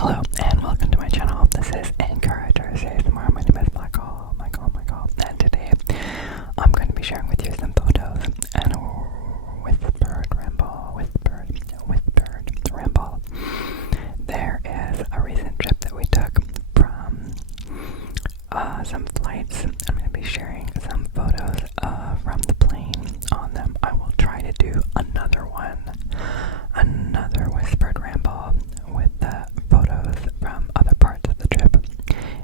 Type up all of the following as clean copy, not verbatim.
Hello and welcome to my channel. This is Encouragers ASMR. My name is Michael, and today I'm going to be sharing with you some photos and Whispered Ramble. There is a recent trip that we took from some flights. I'm going to be sharing some photos from the plane on them. I will try to do another Whispered Ramble with the photos from other parts of the trip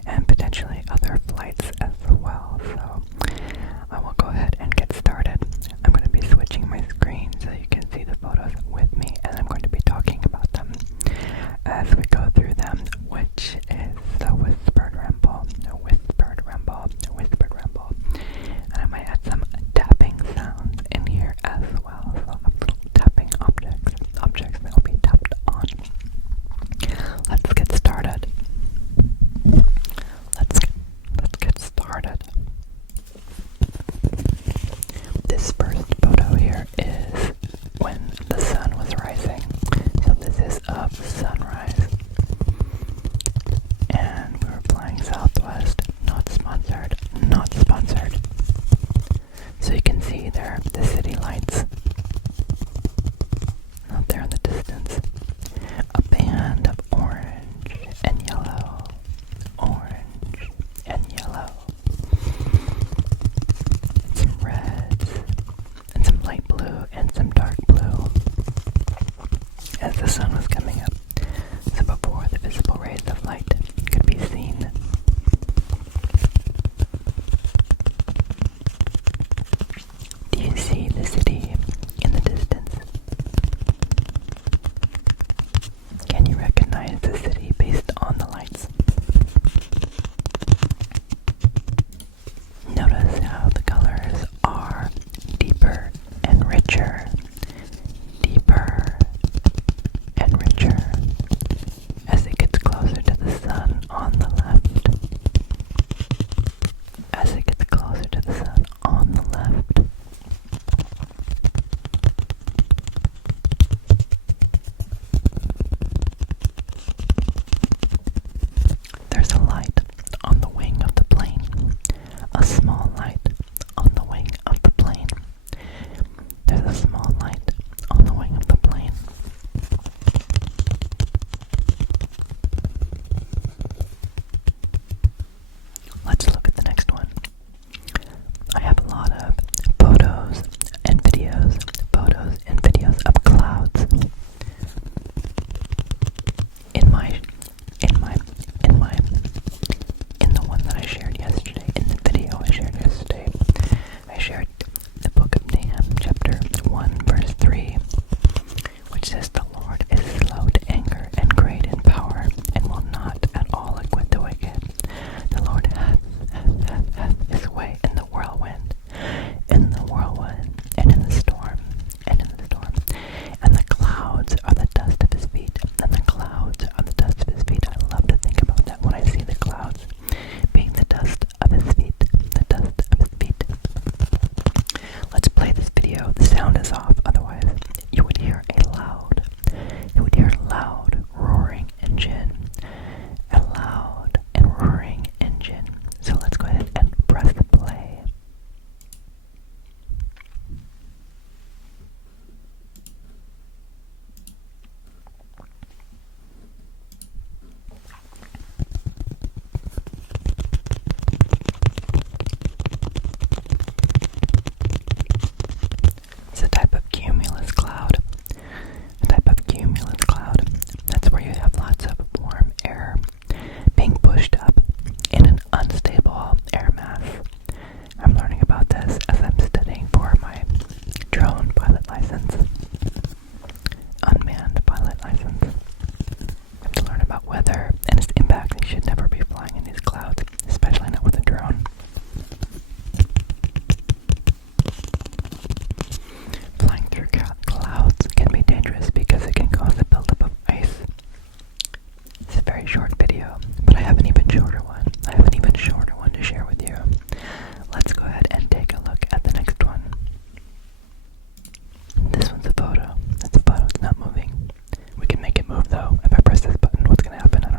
and potentially other flights as well. So I will go ahead and get started. I'm going to be switching my screen so you can see the photos with me, and I'm going to be talking about them as we go through them, which is the Whispered Ramble. And I might add some tapping sounds in here as well. So I'll have little tapping objects that will be tapped on. Let's get started. Let's get started. This first photo here is when the sun was rising. So this is of sunrise. And we were flying Southwest. Not sponsored. So you can see there the city lights out there in the distance. A band of orange and yellow. Some reds and some light blue and some dark blue as the sun was coming up. So before the visible rays of light could be seen. Do you see the city in the distance? Can you recognize the city based on the lights? Notice how the colors are deeper and richer as it gets closer to the sun on the left. There's a light on the wing of the plane. A small light on the wing of the plane. There's a small light on the wing of the plane. Let's look at the next one. I have a lot of photos and videos of clouds. In the one that I shared yesterday, in the video I shared yesterday, I shared the book of Nahum, chapter 1, verse 3, which says, "The Lord is slow to anger and great in power, and will not at all acquit the wicked. The Lord hath his way in the whirlwind, and in the storm, and the clouds are the dust of his feet, I love to think about that when I see the clouds being the dust of his feet. Let's play this video. The sound is off, otherwise you would hear a loud roaring engine. So let's go ahead and press play. It's a type of cumulus cloud. That's where you have lots of warm air being pushed up in an unstable air mass. I'm learning about this as I'm studying for my drone pilot license. Unmanned pilot license. I have to learn about weather and its impact. You should never be flying in these clouds, especially not with a drone. Flying through clouds can be dangerous because it can cause a buildup of ice. It's a very short video, but I have an even shorter one. To share with you. Let's go ahead and take a look at the next one. This one's a photo. That's a photo. It's not moving. We can make it move though. If I press this button, what's gonna happen? I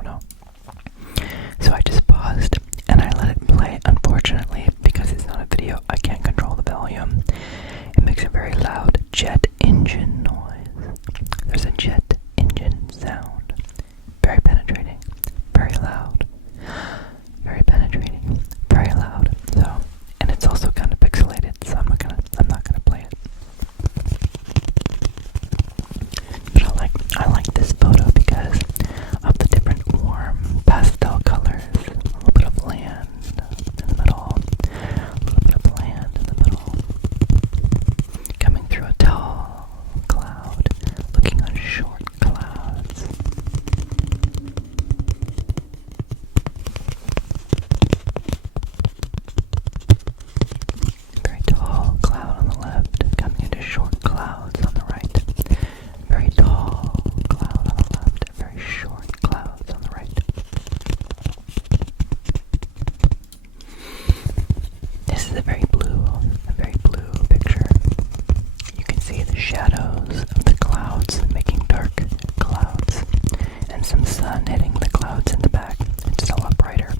sun hitting the clouds in the back. It's a lot brighter.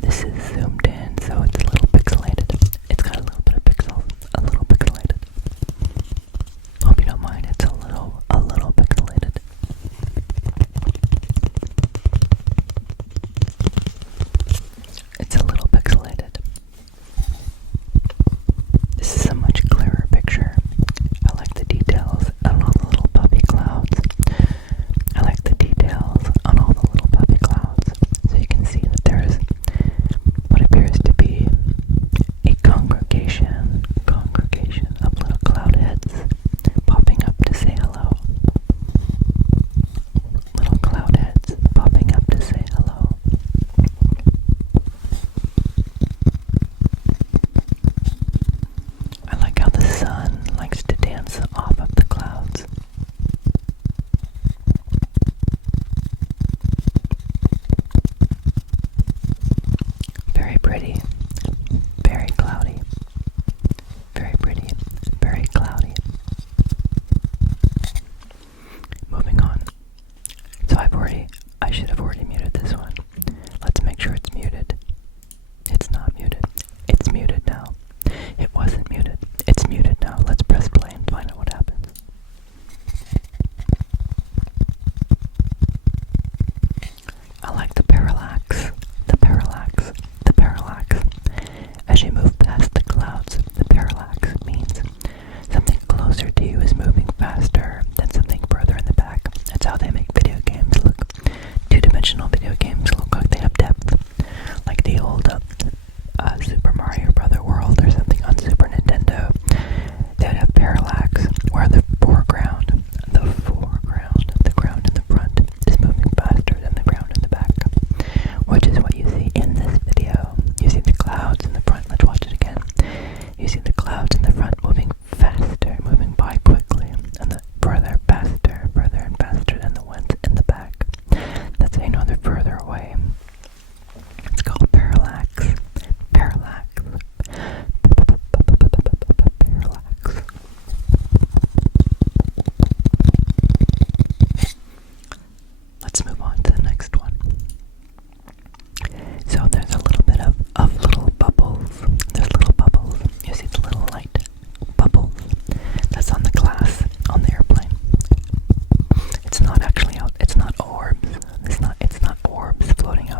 This is zoomed in, so it's a little pixelated. It's got a little bit of pixels, a little pixelated. Hope you don't mind. It's a little pixelated. It's a little pixelated. This is a much clearer picture. I like the details on all the little puffy clouds. I like the details on all the little puffy clouds. So you can see that there is what appears to be a congregation of little cloud heads popping up to say hello. Little cloud heads popping up to say hello. I like how the sun likes to dance off of the clouds. Very pretty, very cloudy. Very pretty, very cloudy. Moving on. So I should have already muted this one. Let's make sure it's muted. It's not muted. It's muted now. It wasn't muted. It's muted now. Let's press play and find out what happens. I like the parallax. The parallax. The parallax. As you move past the clouds, the parallax means something closer to you is moving faster than something further in the back. That's how they make video games look. Two-dimensional video games look like they have depth. Like the old Super Mario Brother World or something on Super Nintendo. They'd have parallax where the foreground, the ground in the front is moving faster than the ground in the back. Which is what you see in this video. You see the clouds in the front. Let's watch it again. You see the clouds in the front moving faster, moving by quickly, and the further and faster than the ones in the back. That's how you know they're further away. It's called parallax. Parallax. Parallax. Let's move on to the next one. So there's a little bit of little bubbles. There's little bubbles. You see the little light bubbles. That's on the glass on the airplane. It's not actually out. It's not orbs. It's not orbs floating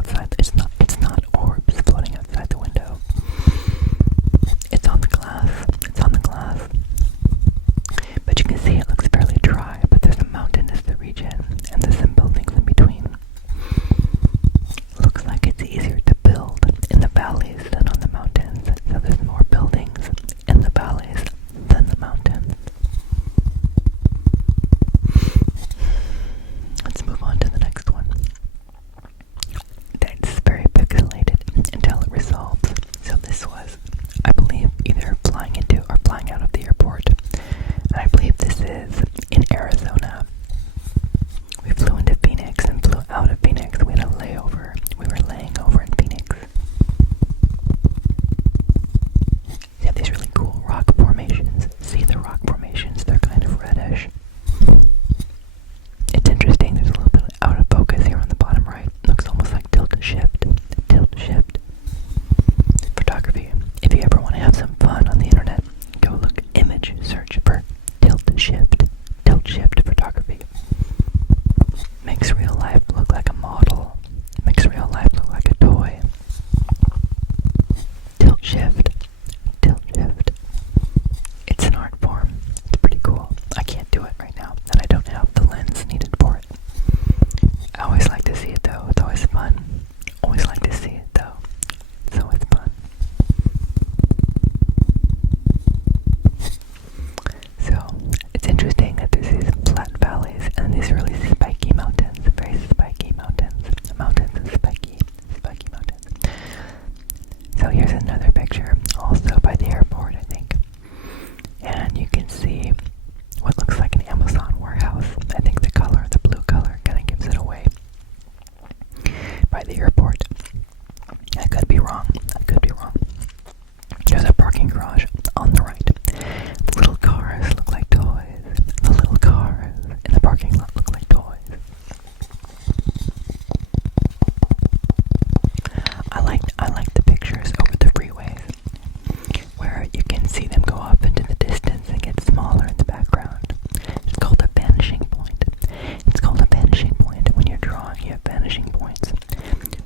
vanishing points.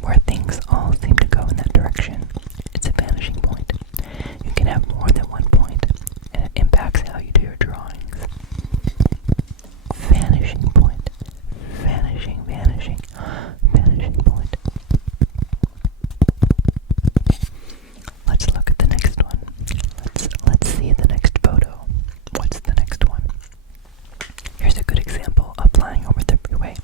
Where things all seem to go in that direction, it's a vanishing point. You can have more than one point, and it impacts how you do your drawings. Vanishing point. Vanishing, vanishing, vanishing point. Let's look at the next one. Let's see the next photo. What's the next one? Here's a good example of flying over the freeway.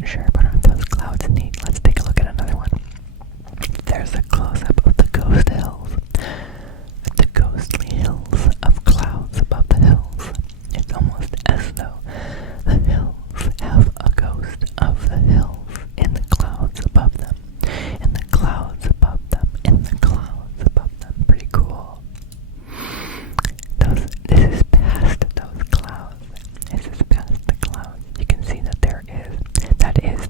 not sure, but aren't those clouds neat? Let's take a look at another one. There's a close-up of the ghost hills. The ghostly hills of clouds above the hills. It's almost as though the hills have a ghost of the hills in the clouds above them. In the clouds above them. In the clouds above them. Pretty cool. This is past those clouds. This is past the clouds. You can see that that is